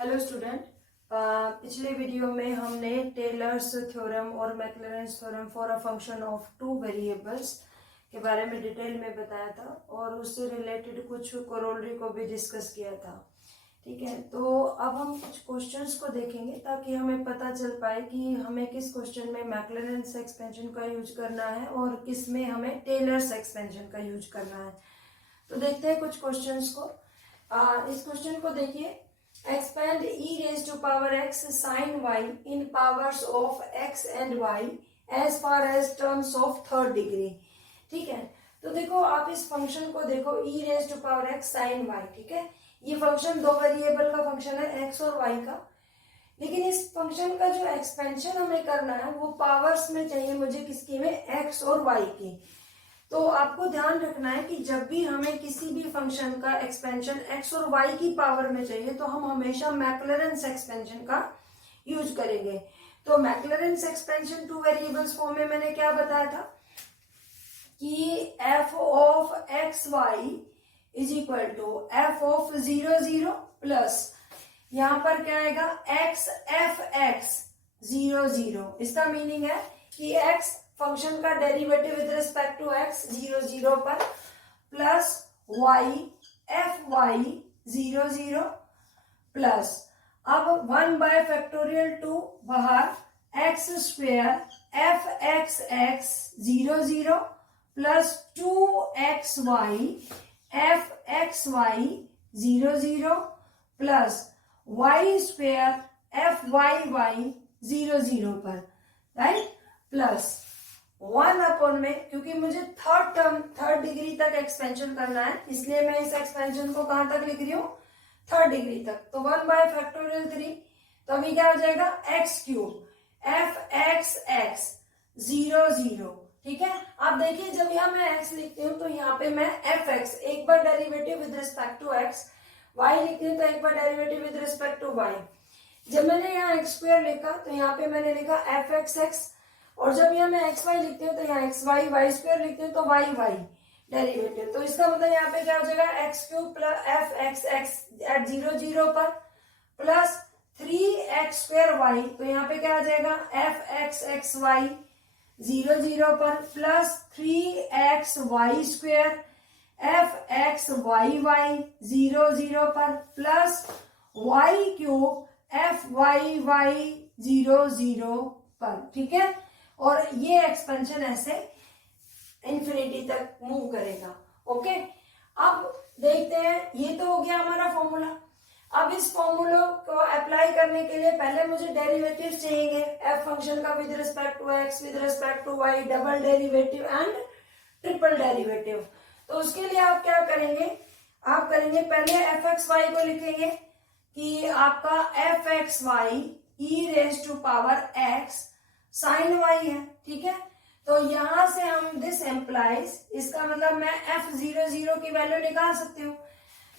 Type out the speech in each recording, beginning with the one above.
Hello student. पिछले video में हमने टेलर्स थ्योरम और Maclaurin's theorem for a function of two variables के बारे में डिटेल में बताया था और उससे रिलेटेड कुछ कोरोलरी को भी डिस्कस किया था। ठीक है, तो अब हम कुछ क्वेश्चंस को देखेंगे ताकि हमें पता चल पाए कि हमें किस क्वेश्चन में मैक्लॉरेंस एक्सपेंशन का यूज करना है और किस में हमें टेलर्स एक्सपेंशन का यूज करना है। तो देखते हैं कुछ क्वेश्चंस को। इस क्वेश्चन को देखिए, expand e raised to power x sin y in powers of x and y as far as terms of third degree। ठीक है, तो देखो आप इस फंक्शन को देखो e raised to power x sin y। ठीक है, ये फंक्शन दो वेरिएबल का फंक्शन है x और y का, लेकिन इस फंक्शन का जो एक्सपेंशन हमें करना है वो पावर्स में चाहिए मुझे, किसकी में, x और y की। तो आपको ध्यान रखना है कि जब भी हमें किसी भी फंक्शन का एक्सपेंशन x और y की पावर में चाहिए तो हम हमेशा मैक्लॉरेंस एक्सपेंशन का यूज करेंगे। तो Maclaurin's expansion two variables form में मैंने क्या बताया था कि f of x y is equal to f of 0 0 plus यहाँ पर क्या आएगा x f x 0 0। इसका मीनिंग है कि x फंक्शन का derivative with respect to x 0 0 पर plus y f y 0 0 plus अब 1 बाय फैक्टोरियल 2 बाहर x square f x x 0 0 plus 2xy f x y 0 0 plus y square f y y 0 0 पर, right, plus 1 upon में, क्योंकि मुझे third degree तक expansion करना है इसलिए मैं इस एक्सपेंशन को कहां तक लिख रही हूँ, थर्ड डिग्री तक। तो 1 बाय फैक्टोरियल 3, तो अभी क्या हो जाएगा x cube F x x 0 0। ठीक है, अब देखिए जब यहाँ मैं x लिखती हूँ तो यहाँ पे मैं एफ एक्स एक बार derivative with respect to x, y लिखती हूँ तो एक बार derivative with respect to y। जब मैंने यहाँ एक्स स्क्वायर लिखा तो यहाँ पे मैंने लिखा एफ एक्स एक्स, और जब यहाँ मैं एक्स वाई लिखती हूँ तो यहाँ एक्स वाई वाई स्क्वायर लिखती हूँ तो वाई वाई डेरिवेटिव। तो इसका मतलब यहाँ पे क्या हो जाएगा x cube plus f x x at 0 0 पर प्लस 3x स्क्वायर वाई, तो यहाँ पे क्या आ जाएगा एफ एक्स एक्स वाई 0 0 पर plus 3x y square f x y y 0 0 पर plus y cube f y y 0 0 पर। ठीक है, और ये एक्सपेंशन ऐसे इंफिनिटी तक मूव करेगा। ओके, अब देखते हैं, ये तो हो गया हमारा फॉर्मूला। अब इस फॉर्मूला को अप्लाई करने के लिए पहले मुझे डेरिवेटिव चाहिए एफ फंक्शन का with respect to x, with respect to y, double derivative and triple derivative. तो उसके लिए आप क्या करेंगे, आप करेंगे पहले एफ एक्स वाई को लिखेंगे कि आपका f x y e raise to power x sine y है। ठीक है, तो यहां से हम दिस एम्प्लाइज, इसका मतलब मैं f 0 0 की वैल्यू निकाल सकती हूँ,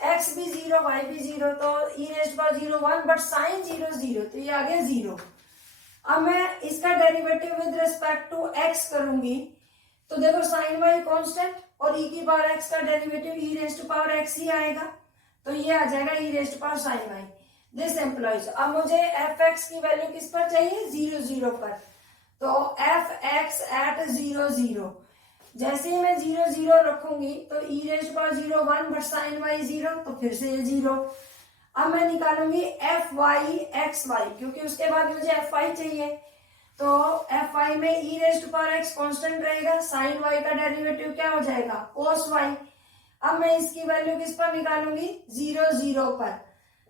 x भी 0 y भी 0, तो e रेस्ट पर 0 1 बट साइन 0 0, तो ये आ गया 0। अब मैं इसका derivative with respect to x करूंगी तो देखो साइन y कांस्टेंट और e की पावर x का derivative e raised power x ही आएगा, तो ये आ जाएगा e raised power sine y this implies. अब मुझे एफ एक्स की वैल्यू किस पर चाहिए, 0 0 पर, तो एफ एक्स एट 0 0, जैसे ही मैं 0 0 रखूंगी तो ई रेज पर 0 1 बट साइन वाई 0, तो फिर से ये 0। अब मैं निकालूंगी एफ वाई एक्स वाई, क्योंकि उसके बाद मुझे एफ वाई चाहिए, तो एफ वाई में ई रेज पर एक्स कॉन्स्टेंट रहेगा, साइन वाई का डेरिवेटिव क्या हो जाएगा कोस वाई। अब मैं इसकी वैल्यू किस पर निकालूंगी, 0 0 पर,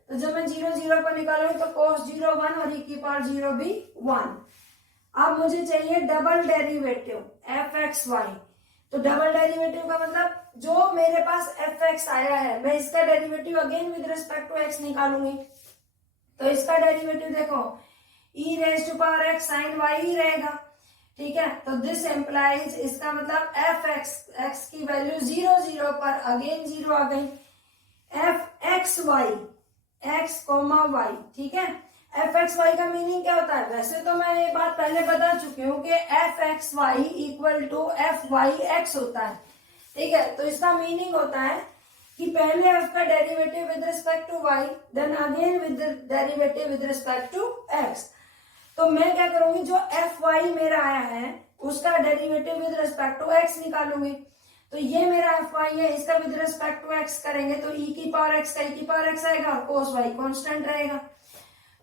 तो जब मैं 0 0 पर निकालूंगी तो कोस 0 1 और ई की पावर 0 भी 1। अब मुझे चाहिए double derivative f x y, तो डबल डेरिवेटिव का मतलब जो मेरे पास एफ एक्स आया है मैं इसका derivative again with respect to x निकालूंगी, तो इसका डेरिवेटिव देखो e raise to power x sine y ही रहेगा। ठीक है, तो दिस एम्प्लाइज, इसका मतलब एफ एक्स एक्स की वैल्यू 0 0 पर अगेन 0 आ गई, f x y x comma y. ठीक है, एफ एक्स वाई का मीनिंग क्या होता है, वैसे तो मैं ये बात पहले बता चुकी हूँ कि f x y equal to f y x होता है। ठीक है, तो इसका मीनिंग होता है कि पहले एफ का derivative with respect respect to y, then again with derivative with respect to x। तो मैं क्या करूंगी, जो fy मेरा आया है उसका derivative with respect to x निकालूंगी। तो ये मेरा fy है, इसका विद रिस्पेक्ट टू x करेंगे तो e की पावर x का e की पावर x आएगा, cos y कांस्टेंट रहेगा।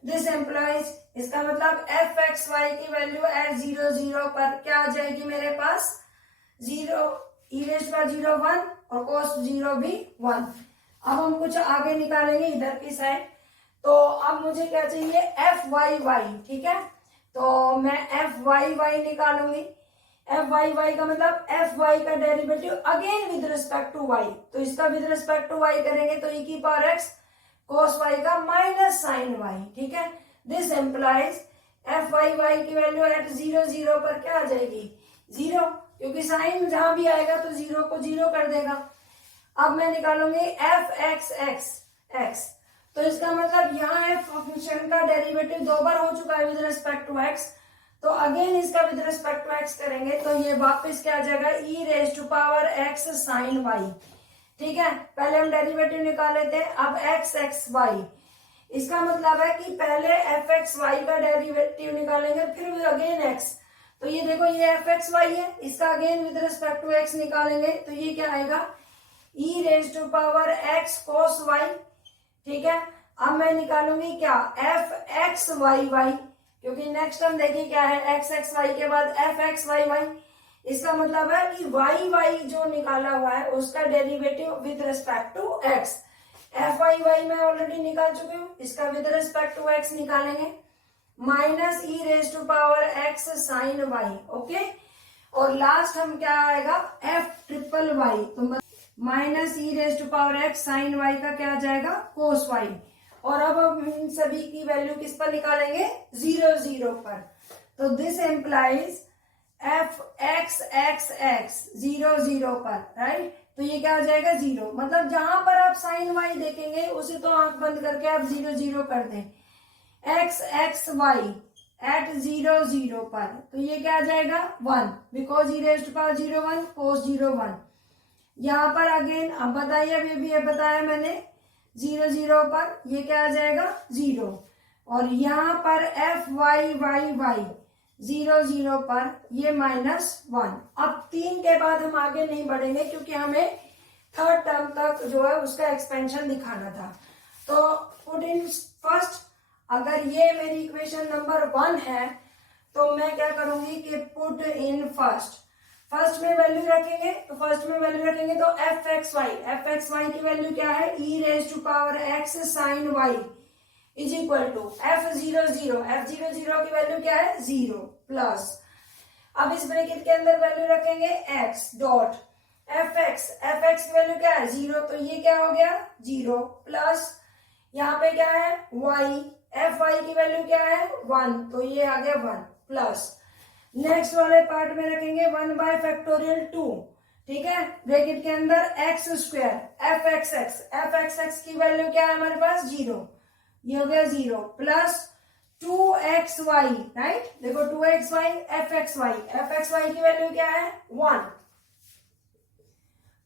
दिस एम्प्लॉइज, इसका मतलब एफ एक्स वाई की वैल्यू एट 0 0 पर क्या आ जाएगी मेरे पास, 0 ई रेज़ पावर 0 1 और cos 0 भी 1। अब हम कुछ आगे निकालेंगे इधर की साइड। तो अब मुझे क्या चाहिए, एफ वाई वाई, ठीक है। तो मैं एफ वाई वाई निकालूंगी। एफ वाई वाई का मतलब एफ वाई का derivative again with respect to y, तो इसका विद रिस्पेक्ट टू वाई करेंगे तो ई की पावर एक्स cos y का माइनस साइन y, ठीक है। This implies f y y की वैल्यू एट 0 0 पर क्या आ जाएगी, 0, क्योंकि साइन जहां भी आएगा तो 0 को 0 कर देगा। अब मैं निकालूंगी एफ एक्स एक्स एक्स, तो इसका मतलब यहाँ एफ फंक्शन का डेरिवेटिव 2 बार हो चुका है विद रिस्पेक्ट टू x, तो अगेन इसका विद रिस्पेक्ट टू x करेंगे तो ये वापस क्या आ जाएगा, e raise to power x sine y, ठीक है। पहले हम डेरिवेटिव निकाले थे, अब एक्स एक्स वाई, इसका मतलब है कि पहले एफ एक्स वाई का डेरिवेटिव निकालेंगे फिर अगेन एक्स। तो ये देखो ये एफ एक्स वाई है, इसका again with respect to x निकालेंगे तो ये क्या आएगा, e raise to power x cos y, ठीक है। अब मैं निकालूंगी क्या, एफ एक्स वाई वाई, क्योंकि नेक्स्ट हम देखिए क्या है, एक्स एक्स वाई के बाद एफ एक्स वाई वाई। इसका मतलब है कि वाई वाई जो निकाला हुआ है उसका derivative with respect to x. F y y मैं ऑलरेडी निकाल चुकी हूँ, इसका विद रिस्पेक्ट टू एक्स निकालेंगे, minus e raise to power x sine y, okay. और लास्ट हम क्या आएगा, एफ ट्रिपल वाई, तो minus e raise to power x sine y का क्या आ जाएगा, कोस वाई। और अब हम इन सभी की वैल्यू किस पर निकालेंगे, 0 0 पर। तो this implies F x x x 0 0 पर, राइट। तो ये क्या आ जाएगा, 0, मतलब जहां पर आप साइन वाई देखेंगे उसे तो आंख बंद करके आप 0 0 कर दें। एक्स एक्स वाई एट 0 0 पर, तो ये क्या आ जाएगा, 1, because e raise to power 0 1 cos 0 1। यहाँ पर अगेन अब बताइए, अभी भी बताया मैंने 0 0 पर ये क्या आ जाएगा, 0। और यहाँ पर एफ वाई वाई वाई 0 0 पर ये -1। अब 3 के बाद हम आगे नहीं बढ़ेंगे क्योंकि हमें थर्ड टर्म तक जो है उसका एक्सपेंशन दिखाना था। तो पुट इन फर्स्ट, अगर ये मेरी इक्वेशन नंबर 1 है तो मैं क्या करूंगी कि पुट इन फर्स्ट, फर्स्ट में वैल्यू रखेंगे। तो फर्स्ट में वैल्यू रखेंगे तो एफ एक्स वाई की वैल्यू क्या है, e raise to power x sine y is equal to f 0 0, f 0 0 की वैल्यू क्या है, 0 प्लस, अब इस ब्रैकेट के अंदर वैल्यू रखेंगे एक्स डॉट एफ एक्स की वैल्यू क्या है, 0, तो ये क्या हो गया, 0 प्लस यहाँ पे क्या है वाई, एफ वाई की वैल्यू क्या है 1, तो ये आ गया 1 प्लस, नेक्स्ट वाले पार्ट में रखेंगे 1 बाय फैक्टोरियल 2, ठीक है। ब्रैकेट के अंदर एक्स स्क्वायर एफ एक्स की वैल्यू क्या है हमारे पास, 0, ये हो गया 0 प्लस 2xy, राइट। देखो 2xy fxy की वैल्यू क्या है 1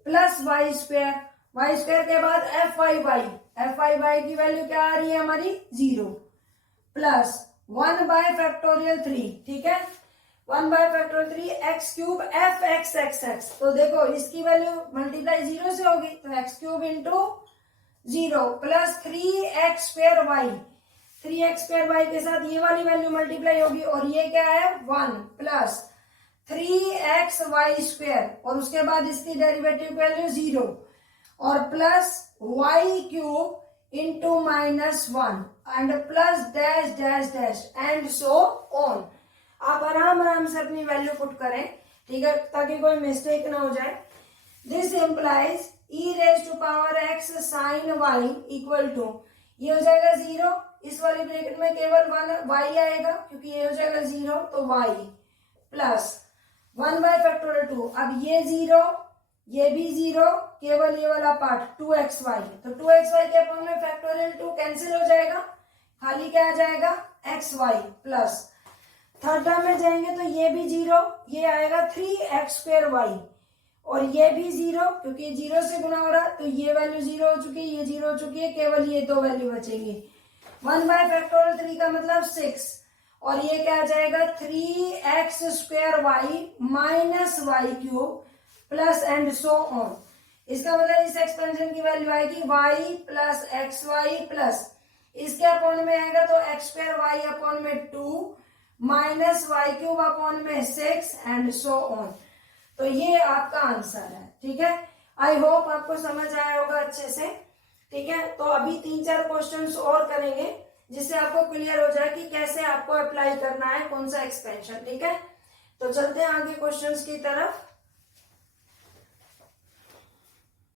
प्लस y स्क्वायर के बाद fyy की वैल्यू क्या आ रही है हमारी 0 प्लस 1 बाय फैक्टोरियल 3, ठीक है। 1 by factorial 3 x cube fxx, तो देखो इसकी वैल्यू मल्टीप्लाई 0 से होगी तो x cube into 0 plus 3x square y, 3x square y के साथ ये वाली वैल्यू मल्टीप्लाई होगी और ये क्या है 1 प्लस 3x वाई स्क्वायर और उसके बाद इसकी डेरिवेटिव वैल्यू 0 और plus y cube into -1 and plus dash dash dash and so on. आप आराम से अपनी वैल्यू पुट करें, ठीक है, ताकि कोई मिस्टेक ना हो जाए। This implies e raise to power x sine y equal to, ये हो जाएगा 0, इस वाली ब्रैकेट में केवल 1 वाई आएगा क्योंकि ये हो जाएगा 0, तो वाई प्लस 1 बाय फैक्टोरियल 2, अब ये 0 ये भी 0, केवल ये वाला पार्ट 2xy, तो 2xy के अपॉन में फैक्टोरियल 2 कैंसिल हो जाएगा, खाली क्या आ जाएगा xy प्लस थर्ड टर्म में जाएंगे तो ये भी 0, ये आएगा 3x स्क्वायर वाई और ये भी 0 क्योंकि ये 0 से गुना हो रहा है, तो ये वैल्यू 0 हो चुकी है, ये 0 हो चुकी है, केवल ये 2 वैल्यू बचेंगी। 1/3 का मतलब 6, और ये क्या आ जाएगा 3x² minus y cube plus and so on. इसका मतलब इस एक्सपेंशन की वैल्यू आएगी y plus x y plus इसके अपॉन में आएगा तो x² अपॉन में 2 माइनस वाई क्यूब अपॉन में 6 एंड सो ऑन। तो ये आपका आंसर है। ठीक है, आई होप आपको समझ आया होगा अच्छे से। ठीक है, तो अभी 3-4 क्वेश्चंस और करेंगे जिससे आपको क्लियर हो जाए कि कैसे आपको अप्लाई करना है कौन सा एक्सपेंशन। ठीक है, तो चलते हैं आगे क्वेश्चंस की तरफ।